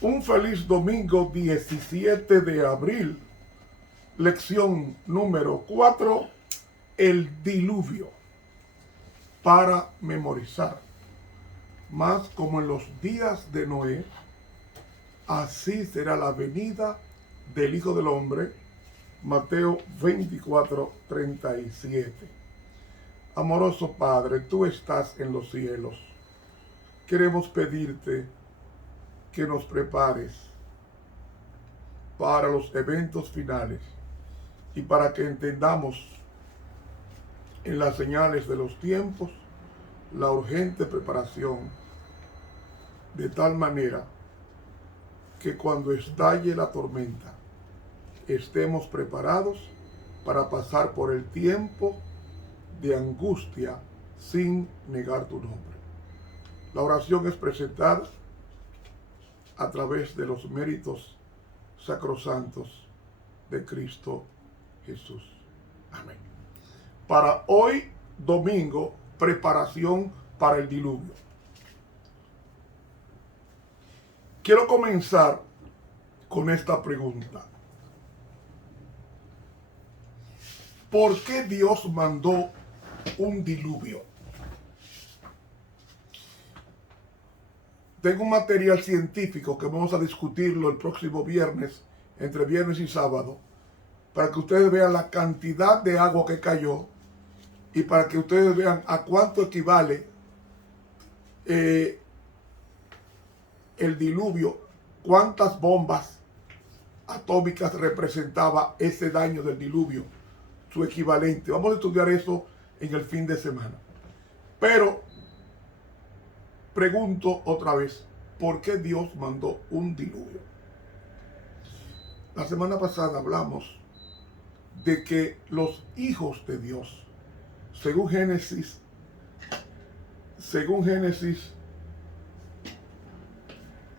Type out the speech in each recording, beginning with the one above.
Un feliz domingo 17 de abril, lección número 4, el diluvio, para memorizar. Mas como en los días de Noé, así será la venida del Hijo del Hombre. Mateo 24:37. Amoroso Padre, tú estás en los cielos. Queremos pedirte que nos prepares para los eventos finales y para que entendamos en las señales de los tiempos la urgente preparación, de tal manera que cuando estalle la tormenta estemos preparados para pasar por el tiempo de angustia sin negar tu nombre. La oración es presentada a través de los méritos sacrosantos de Cristo Jesús. Amén. Para hoy, domingo, preparación para el diluvio. Quiero comenzar con esta pregunta. ¿Por qué Dios mandó un diluvio? Tengo un material científico que vamos a discutirlo el próximo viernes, entre viernes y sábado, para que ustedes vean la cantidad de agua que cayó y para que ustedes vean a cuánto equivale el diluvio, cuántas bombas atómicas representaba ese daño del diluvio, su equivalente. Vamos a estudiar eso en el fin de semana. Pero pregunto otra vez, ¿por qué Dios mandó un diluvio? La semana pasada hablamos de que los hijos de Dios, según Génesis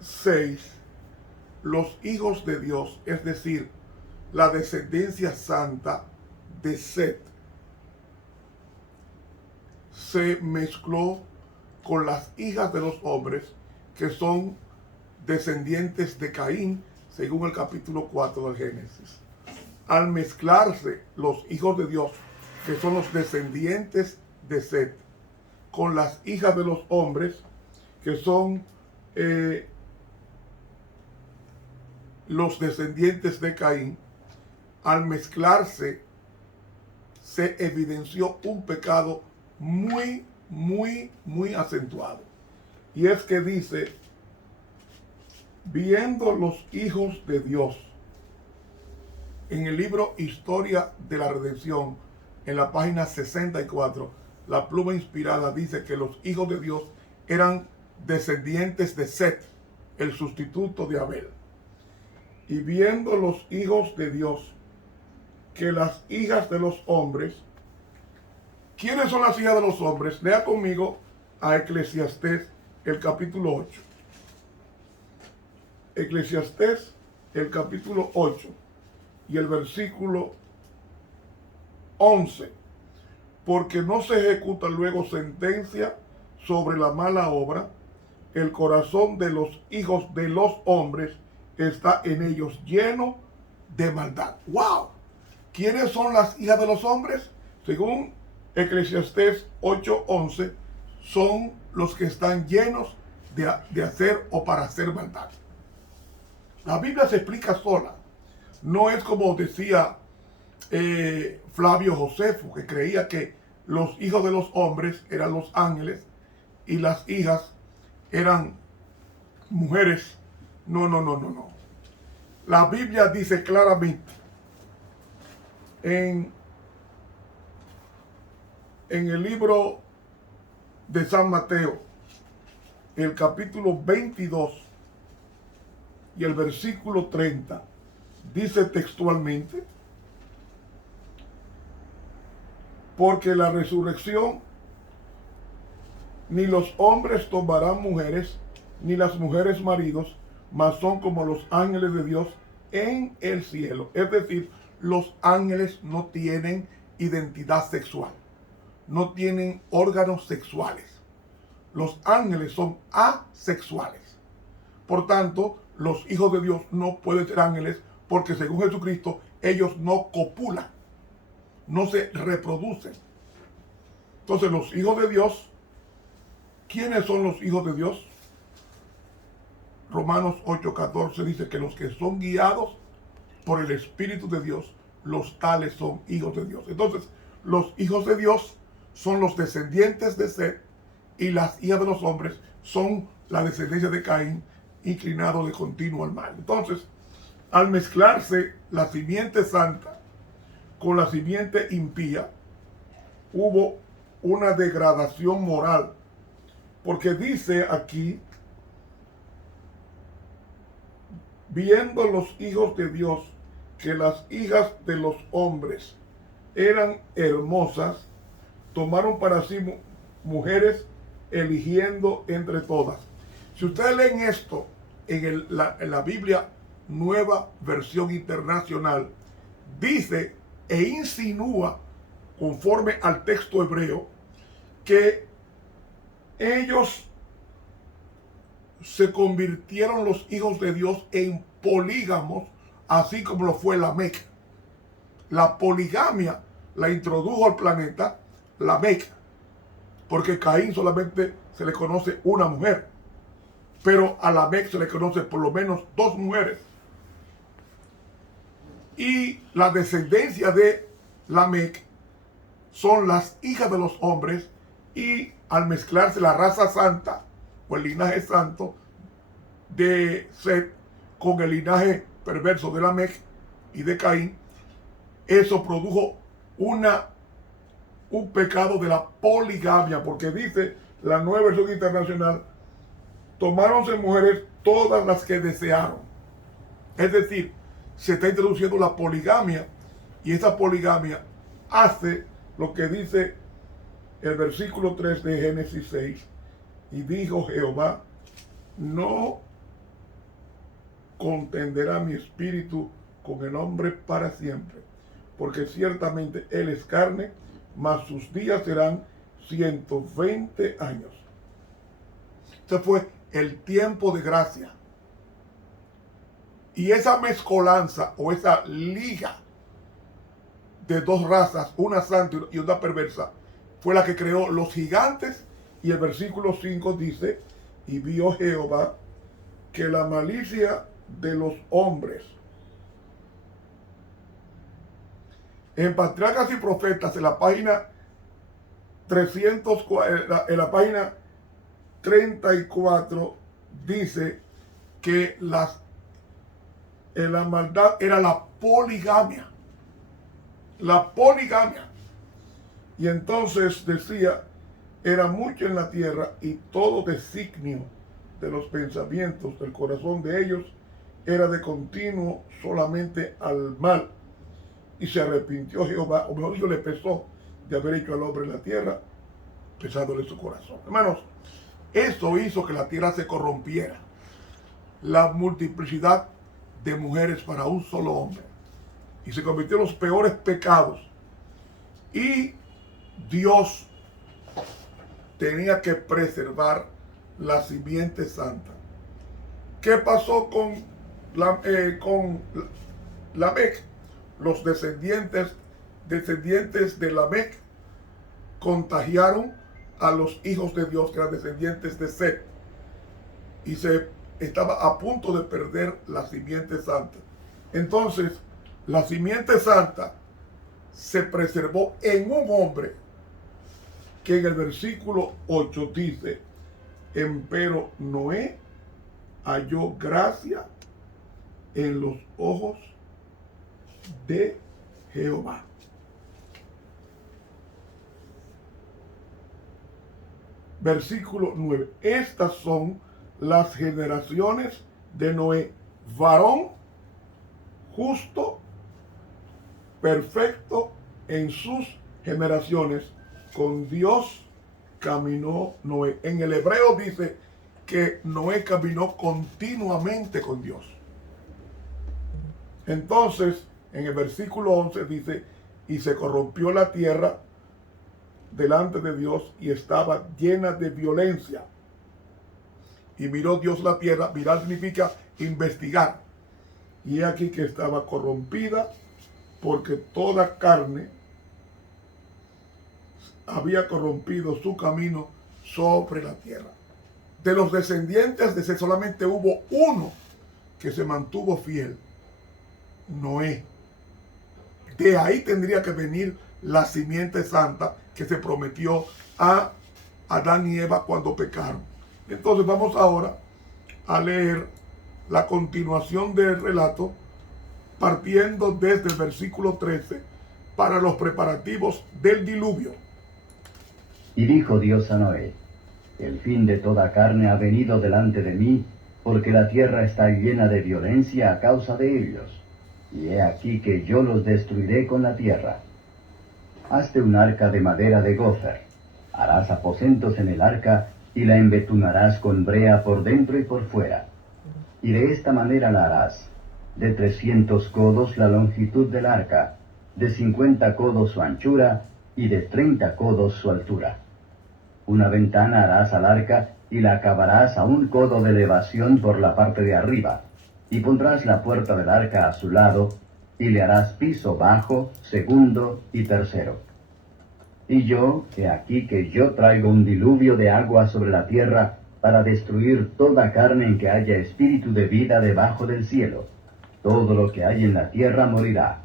6, los hijos de Dios, es decir, la descendencia santa de Set, se mezcló con las hijas de los hombres que son descendientes de Caín, según el capítulo 4 del Génesis. Al mezclarse los hijos de Dios, que son los descendientes de Set, con las hijas de los hombres, que son los descendientes de Caín, al mezclarse se evidenció un pecado muy acentuado. Y es que dice, viendo los hijos de Dios, en el libro Historia de la Redención, en la página 64, la pluma inspirada dice que los hijos de Dios eran descendientes de Set, el sustituto de Abel. Y viendo los hijos de Dios que las hijas de los hombres, ¿quiénes son las hijas de los hombres? Lea conmigo a Eclesiastés, el capítulo 8. Eclesiastés, el capítulo 8 y el versículo 11. Porque no se ejecuta luego sentencia sobre la mala obra, el corazón de los hijos de los hombres está en ellos lleno de maldad. ¡Wow! ¿Quiénes son las hijas de los hombres? Según Eclesiastés 8:11, son los que están llenos de hacer o para hacer maldad. La Biblia se explica sola. No es como decía Flavio Josefo, que creía que los hijos de los hombres eran los ángeles y las hijas eran mujeres. No. La Biblia dice claramente en el libro de San Mateo, el capítulo 22 y el versículo 30, dice textualmente, porque la resurrección ni los hombres tomarán mujeres, ni las mujeres maridos, mas son como los ángeles de Dios en el cielo. Es decir, los ángeles no tienen identidad sexual, no tienen órganos sexuales. Los ángeles son asexuales. Por tanto, los hijos de Dios no pueden ser ángeles porque según Jesucristo, ellos no copulan, no se reproducen. Entonces, los hijos de Dios, ¿quiénes son los hijos de Dios? Romanos 8:14 dice que los que son guiados por el Espíritu de Dios, los tales son hijos de Dios. Entonces, los hijos de Dios son los descendientes de Set, y las hijas de los hombres son la descendencia de Caín, inclinado de continuo al mal. Entonces, al mezclarse la simiente santa con la simiente impía, hubo una degradación moral, porque dice aquí, viendo los hijos de Dios que las hijas de los hombres eran hermosas, tomaron para sí mujeres, eligiendo entre todas. Si ustedes leen esto en la Biblia Nueva Versión Internacional, dice e insinúa, conforme al texto hebreo, que ellos se convirtieron los hijos de Dios en polígamos, así como lo fue Lamec. La poligamia la introdujo al planeta Lamec, porque Caín solamente se le conoce una mujer, pero a Lamec se le conoce por lo menos 2 mujeres. Y la descendencia de Lamec son las hijas de los hombres, y al mezclarse la raza santa o el linaje santo de Set con el linaje perverso de Lamec y de Caín, eso produjo un pecado de la poligamia, porque dice la Nueva Versión Internacional, tomáronse mujeres todas las que desearon. Es decir, se está introduciendo la poligamia, y esa poligamia hace lo que dice el versículo 3 de Génesis 6, y dijo Jehová, no contenderá mi espíritu con el hombre para siempre, porque ciertamente él es carne, mas sus días serán 120 años. Ese fue el tiempo de gracia. Y esa mezcolanza o esa liga de 2 razas, una santa y una perversa, fue la que creó los gigantes. Y el versículo 5 dice, y vio Jehová que la malicia de los hombres. En Patriarcas y Profetas, en la página 300, en la página 34, dice que la maldad era la poligamia. La poligamia. Y entonces decía, era mucho en la tierra, y todo designio de los pensamientos del corazón de ellos era de continuo solamente al mal. Y se arrepintió Jehová, o mejor dicho, le pesó de haber hecho al hombre en la tierra, pesándole su corazón. Hermanos, eso hizo que la tierra se corrompiera. La multiplicidad de mujeres para un solo hombre. Y se convirtió en los peores pecados. Y Dios tenía que preservar la simiente santa. ¿Qué pasó con Lamec? Los descendientes de Lamec contagiaron a los hijos de Dios, que eran descendientes de Set, y se estaba a punto de perder la simiente santa. Entonces, la simiente santa se preservó en un hombre, que en el versículo 8 dice, empero Noé halló gracia en los ojos de Jehová. Versículo 9. Estas son las generaciones de Noé, varón justo, perfecto en sus generaciones. Con Dios caminó Noé. En el hebreo dice que Noé caminó continuamente con Dios. Entonces, En el versículo 11 dice, y se corrompió la tierra delante de Dios y estaba llena de violencia. Y miró Dios la tierra. Mirar significa investigar. Y he aquí que estaba corrompida, porque toda carne había corrompido su camino sobre la tierra. De los descendientes de Seth solamente hubo uno que se mantuvo fiel, Noé. De ahí tendría que venir la simiente santa que se prometió a Adán y Eva cuando pecaron. Entonces vamos ahora a leer la continuación del relato, partiendo desde el versículo 13 para los preparativos del diluvio. Y dijo Dios a Noé: el fin de toda carne ha venido delante de mí, porque la tierra está llena de violencia a causa de ellos. Y he aquí que yo los destruiré con la tierra. Hazte un arca de madera de gofer. Harás aposentos en el arca, y la embetunarás con brea por dentro y por fuera. Y de esta manera la harás: de 300 codos la longitud del arca, de 50 codos su anchura, y de 30 codos su altura. Una ventana harás al arca, y la acabarás a 1 codo de elevación por la parte de arriba, y pondrás la puerta del arca a su lado, y le harás piso bajo, segundo y tercero. Y yo, he aquí que yo traigo un diluvio de agua sobre la tierra, para destruir toda carne en que haya espíritu de vida debajo del cielo. Todo lo que hay en la tierra morirá.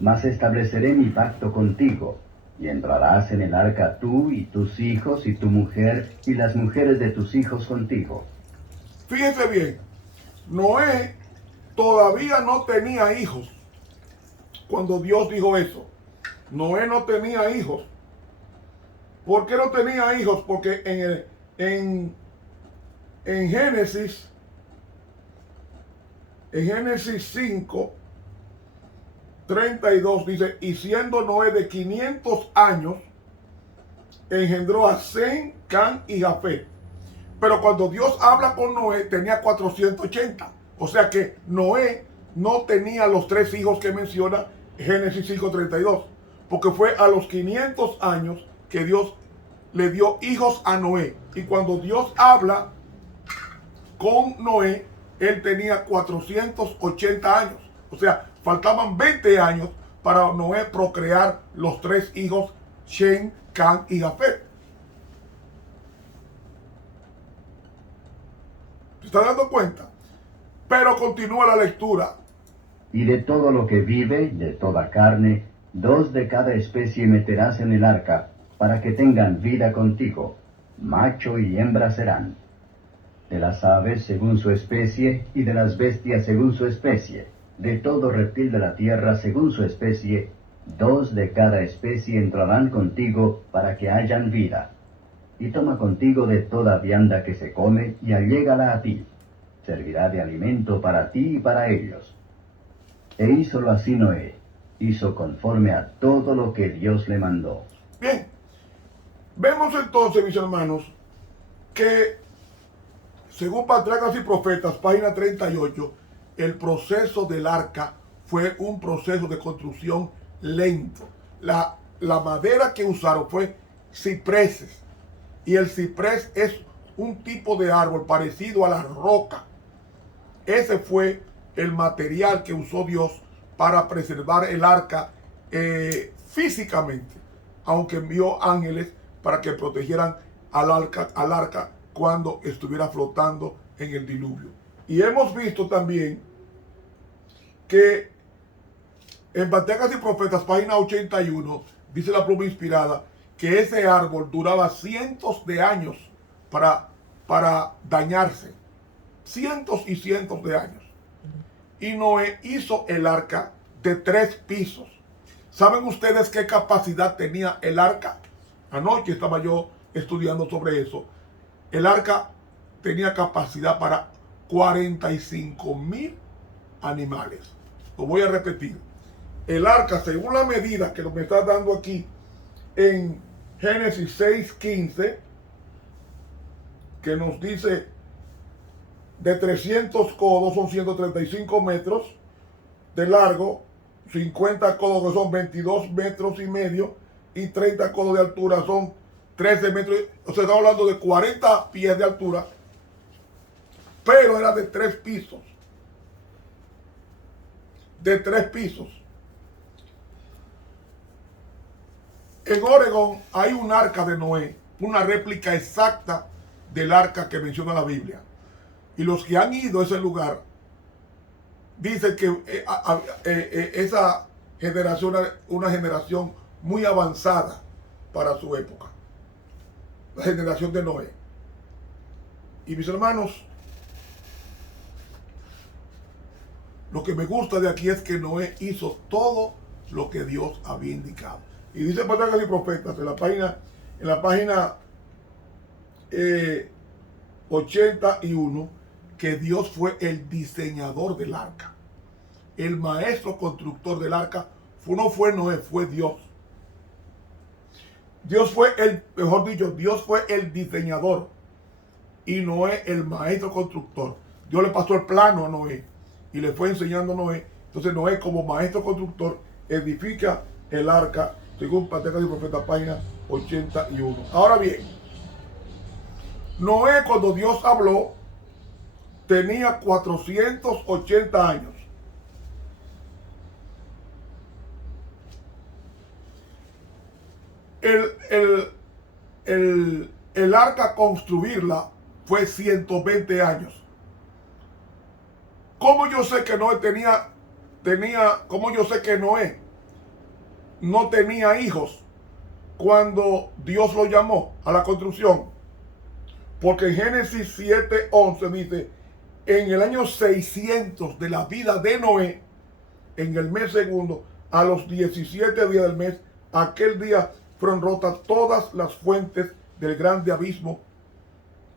Mas estableceré mi pacto contigo, y entrarás en el arca tú y tus hijos y tu mujer y las mujeres de tus hijos contigo. Fíjense bien, Noé todavía no tenía hijos cuando Dios dijo eso. Noé no tenía hijos. ¿Por qué no tenía hijos? Porque en Génesis 5, 32 dice, y siendo Noé de 500 años, engendró a Sem, Cam y Jafet. Pero cuando Dios habla con Noé, tenía 480. O sea que Noé no tenía los 3 hijos que menciona Génesis 5:32. Porque fue a los 500 años que Dios le dio hijos a Noé. Y cuando Dios habla con Noé, él tenía 480 años. O sea, faltaban 20 años para Noé procrear los 3 hijos, Shem, Cam y Jafet. ¿Se está dando cuenta? Pero continúa la lectura. Y de todo lo que vive, de toda carne, 2 de cada especie meterás en el arca, para que tengan vida contigo. Macho y hembra serán. De las aves según su especie, y de las bestias según su especie, de todo reptil de la tierra según su especie, 2 de cada especie entrarán contigo, para que hayan vida. Y toma contigo de toda vianda que se come, y allégala a ti. Servirá de alimento para ti y para ellos. E hízolo así Noé, hizo conforme a todo lo que Dios le mandó. Bien, vemos entonces, mis hermanos, que según Patriarcas y Profetas, página 38, el proceso del arca fue un proceso de construcción lento. La madera que usaron fue cipreses. Y el ciprés es un tipo de árbol parecido a la roca. Ese fue el material que usó Dios para preservar el arca físicamente, aunque envió ángeles para que protegieran al arca cuando estuviera flotando en el diluvio. Y hemos visto también que en Patriarcas y Profetas, página 81, dice la pluma inspirada, que ese árbol duraba cientos de años para dañarse. Cientos y cientos de años. Y Noé hizo el arca de 3 pisos. ¿Saben ustedes qué capacidad tenía el arca? Anoche estaba yo estudiando sobre eso. El arca tenía capacidad para 45,000 animales. Lo voy a repetir. El arca, según la medida que me está dando aquí en Génesis 6:15, que nos dice de 300 codos, son 135 metros de largo, 50 codos, que son 22 metros y medio, y 30 codos de altura, son 13 metros. O sea, estamos hablando de 40 pies de altura, pero era de 3 pisos. De 3 pisos. En Oregón hay un arca de Noé, una réplica exacta del arca que menciona la Biblia. Y los que han ido a ese lugar dicen que esa generación era una generación muy avanzada para su época. La generación de Noé. Y mis hermanos, lo que me gusta de aquí es que Noé hizo todo lo que Dios había indicado. Y dice Patriarcas y Profetas en la página 81 que Dios fue el diseñador del arca. El maestro constructor del arca no fue Noé, fue Dios. Dios fue Dios fue el diseñador y Noé el maestro constructor. Dios le pasó el plano a Noé y le fue enseñando a Noé. Entonces Noé, como maestro constructor, edifica el arca, según Patriarcas y Profetas, página 81. Ahora bien, Noé, cuando Dios habló, tenía 480 años. El arca, construirla, fue 120 años. ¿Cómo yo sé que Noé cómo yo sé que Noé no tenía hijos cuando Dios lo llamó a la construcción? Porque en Génesis 7:11 dice, en el año 600 de la vida de Noé, en el mes segundo, a los 17 días del mes, aquel día fueron rotas todas las fuentes del grande abismo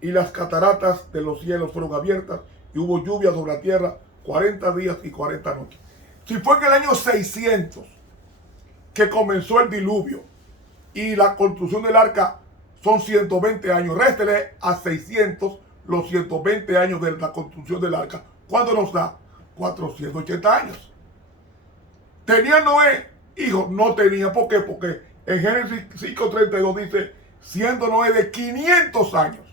y las cataratas de los cielos fueron abiertas y hubo lluvia sobre la tierra 40 días y 40 noches. Si fue en el año 600 que comenzó el diluvio y la construcción del arca son 120 años, réstele a 600 los 120 años de la construcción del arca. ¿Cuánto nos da? 480 años. ¿Tenía Noé hijos? No tenía. ¿Por qué? Porque en Génesis 5:32 dice, siendo Noé de 500 años.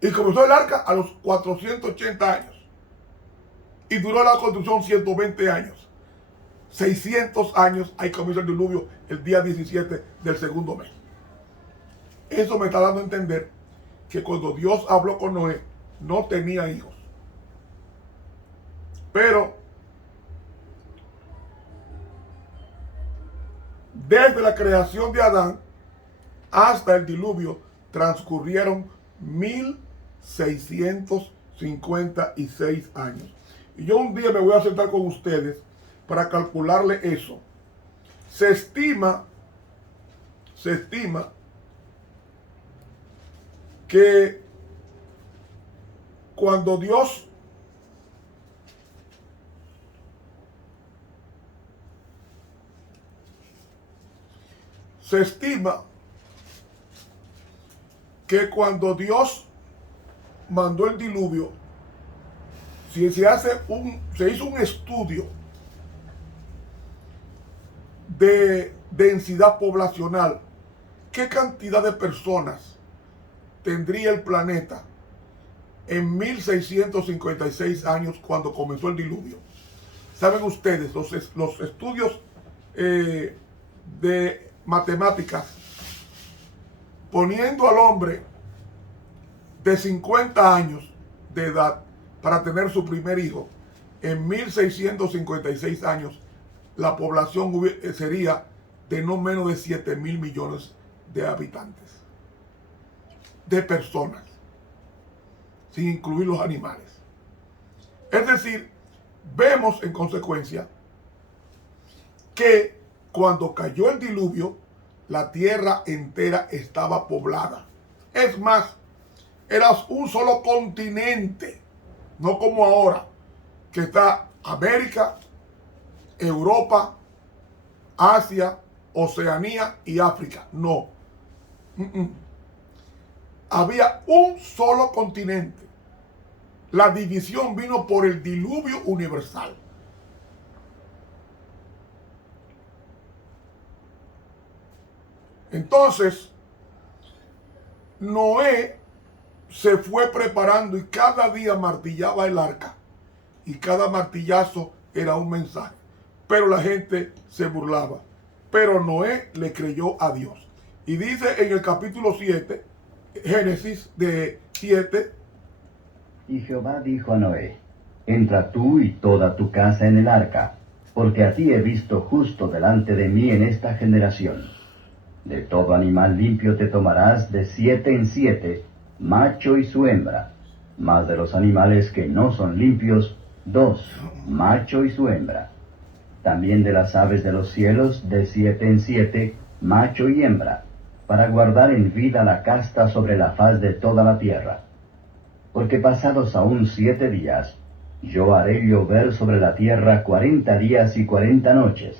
Y comenzó el arca a los 480 años. Y duró la construcción 120 años. 600 años, ahí comienza el diluvio el día 17 del segundo mes. Eso me está dando a entender que cuando Dios habló con Noé, no tenía hijos. Pero desde la creación de Adán hasta el diluvio transcurrieron 1656 años. Y yo un día me voy a sentar con ustedes para calcularle eso. Se estima que cuando Dios mandó el diluvio, si se hizo un estudio de densidad poblacional, ¿qué cantidad de personas tendría el planeta en 1656 años cuando comenzó el diluvio? Saben ustedes, los estudios de matemáticas, poniendo al hombre de 50 años de edad para tener su primer hijo, en 1656 años, la población sería de no menos de 7,000 millones de habitantes, de personas, sin incluir los animales. Es decir, vemos en consecuencia que cuando cayó el diluvio, la tierra entera estaba poblada. Es más, era un solo continente, no como ahora, que está América, Europa, Asia, Oceanía y África. No. Había un solo continente. La división vino por el diluvio universal. Entonces, Noé se fue preparando y cada día martillaba el arca. Y cada martillazo era un mensaje. Pero la gente se burlaba. Pero Noé le creyó a Dios. Y dice en el capítulo 7, Génesis de 7. Y Jehová dijo a Noé, entra tú y toda tu casa en el arca, porque a ti he visto justo delante de mí en esta generación. De todo animal limpio te tomarás de 7 en 7, macho y su hembra. Mas de los animales que no son limpios, 2, macho y su hembra. También de las aves de los cielos, de 7 en 7, macho y hembra, para guardar en vida la casta sobre la faz de toda la tierra. Porque pasados aún 7 días, yo haré llover sobre la tierra 40 días y 40 noches,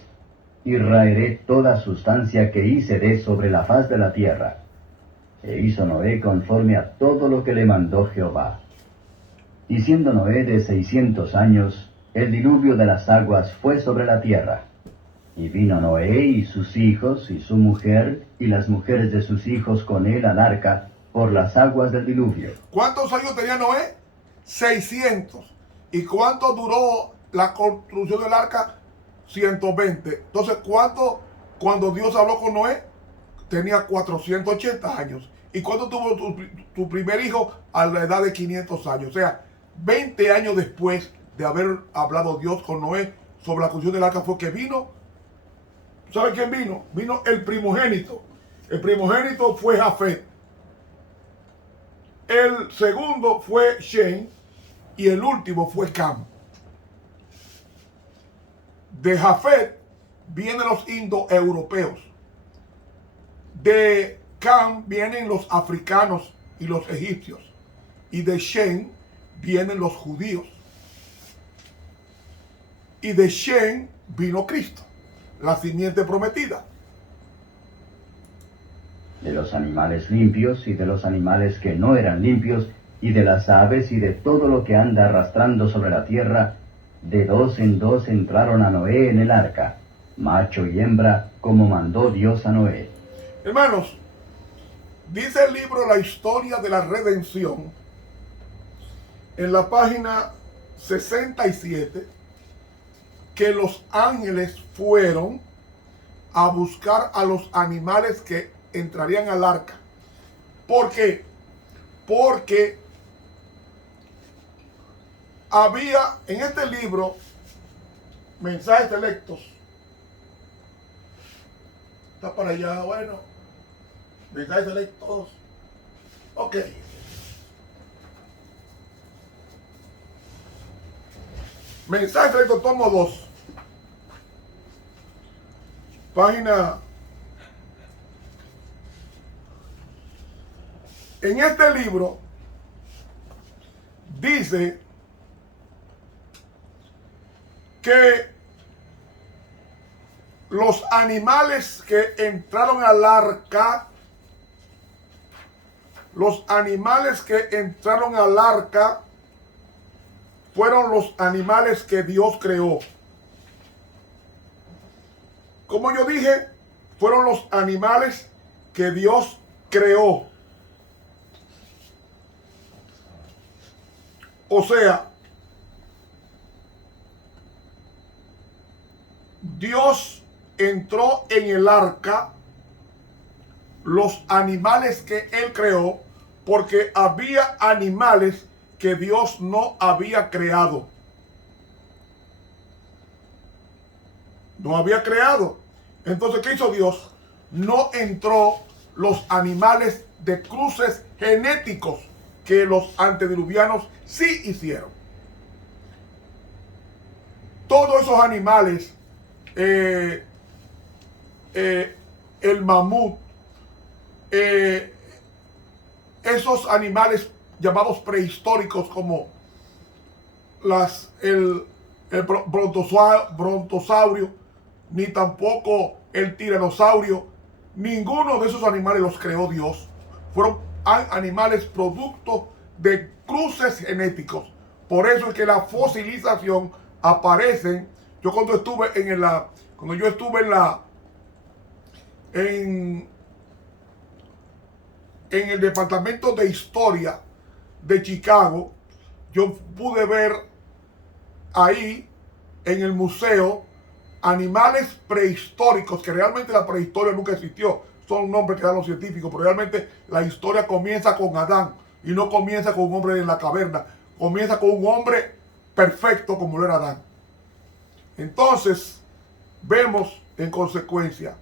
y raeré toda sustancia que hice de sobre la faz de la tierra. E hizo Noé conforme a todo lo que le mandó Jehová. Y siendo Noé de 600 años, el diluvio de las aguas fue sobre la tierra. Y vino Noé y sus hijos y su mujer y las mujeres de sus hijos con él al arca por las aguas del diluvio. ¿Cuántos años tenía Noé? 600. ¿Y cuánto duró la construcción del arca? 120. Entonces, ¿cuánto cuando Dios habló con Noé? Tenía 480 años. ¿Y cuándo tuvo tu primer hijo? A la edad de 500 años. O sea, 20 años después de haber hablado Dios con Noé sobre la construcción del arca fue que vino. ¿Sabe quién vino? Vino el primogénito. El primogénito fue Jafet. El segundo fue Shem. Y el último fue Cam. De Jafet vienen los indoeuropeos. De Cam vienen los africanos y los egipcios. Y de Shem vienen los judíos. Y de Shem vino Cristo, la simiente prometida. De los animales limpios y de los animales que no eran limpios, y de las aves y de todo lo que anda arrastrando sobre la tierra, de 2 en 2 entraron a Noé en el arca, macho y hembra, como mandó Dios a Noé. Hermanos, dice el libro La Historia de la Redención, en la página 67, que los ángeles fueron a buscar a los animales que entrarían al arca. ¿Por qué? Porque había en este libro mensajes selectos. Está para allá, bueno. Mensajes selectos. Ok. Mensajes selectos, tomo 2. Página. En este libro dice que los animales que entraron al arca, fueron los animales que Dios creó. Como yo dije, fueron los animales que Dios creó. O sea, Dios entró en el arca, los animales que Él creó, porque había animales que Dios no había creado. No había creado. Entonces, ¿qué hizo Dios? No entró los animales de cruces genéticos que los antediluvianos sí hicieron. Todos esos animales, el mamut, esos animales llamados prehistóricos como el brontosaurio, ni tampoco el tiranosaurio, ninguno de esos animales los creó Dios. Fueron animales producto de cruces genéticos. Por eso es que la fosilización aparecen. Yo cuando estuve en el departamento de historia de Chicago, yo pude ver ahí en el museo animales prehistóricos, que realmente la prehistoria nunca existió, son nombres que dan los científicos, pero realmente la historia comienza con Adán y no comienza con un hombre en la caverna, comienza con un hombre perfecto como lo era Adán. Entonces, vemos en consecuencia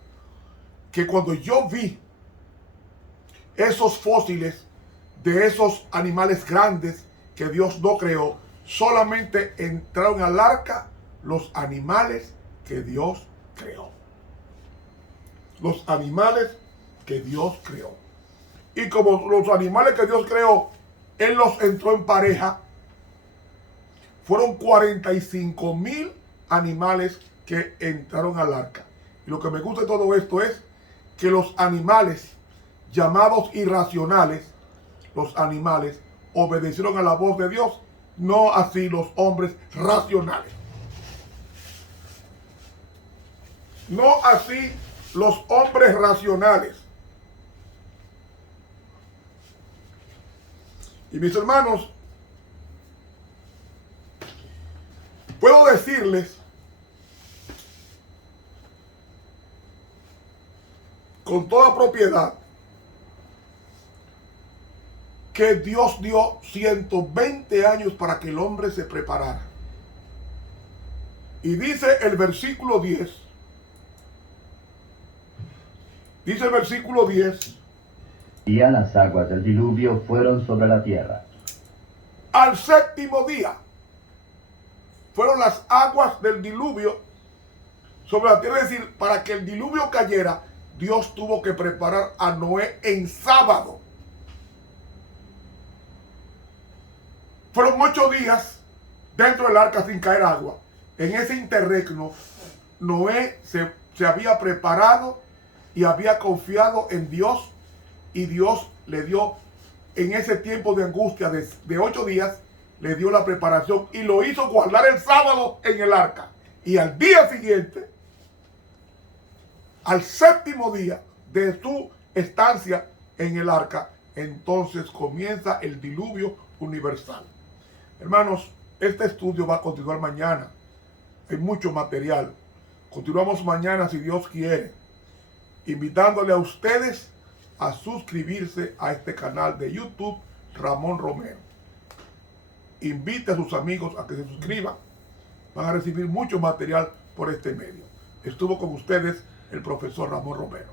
que cuando yo vi esos fósiles de esos animales grandes que Dios no creó, solamente entraron al arca los animales que Dios creó. Los animales que Dios creó. Y como los animales que Dios creó, Él los entró en pareja, fueron 45,000 animales que entraron al arca. Y lo que me gusta de todo esto es que los animales llamados irracionales, los animales obedecieron a la voz de Dios, no así los hombres racionales. No así los hombres racionales. Y mis hermanos, puedo decirles con toda propiedad que Dios dio 120 años para que el hombre se preparara. Y dice el versículo 10, y a las aguas del diluvio fueron sobre la tierra. Al séptimo día fueron las aguas del diluvio sobre la tierra. Es decir, para que el diluvio cayera, Dios tuvo que preparar a Noé en sábado. Fueron 8 días dentro del arca sin caer agua. En ese interregno, Noé se había preparado y había confiado en Dios, y Dios le dio, en ese tiempo de angustia de 8 días, le dio la preparación y lo hizo guardar el sábado en el arca. Y al día siguiente, al séptimo día de su estancia en el arca, entonces comienza el diluvio universal. Hermanos, este estudio va a continuar mañana. Hay mucho material. Continuamos mañana si Dios quiere, invitándole a ustedes a suscribirse a este canal de YouTube, Ramón Romero. Invite a sus amigos a que se suscriban. Van a recibir mucho material por este medio. Estuvo con ustedes el profesor Ramón Romero.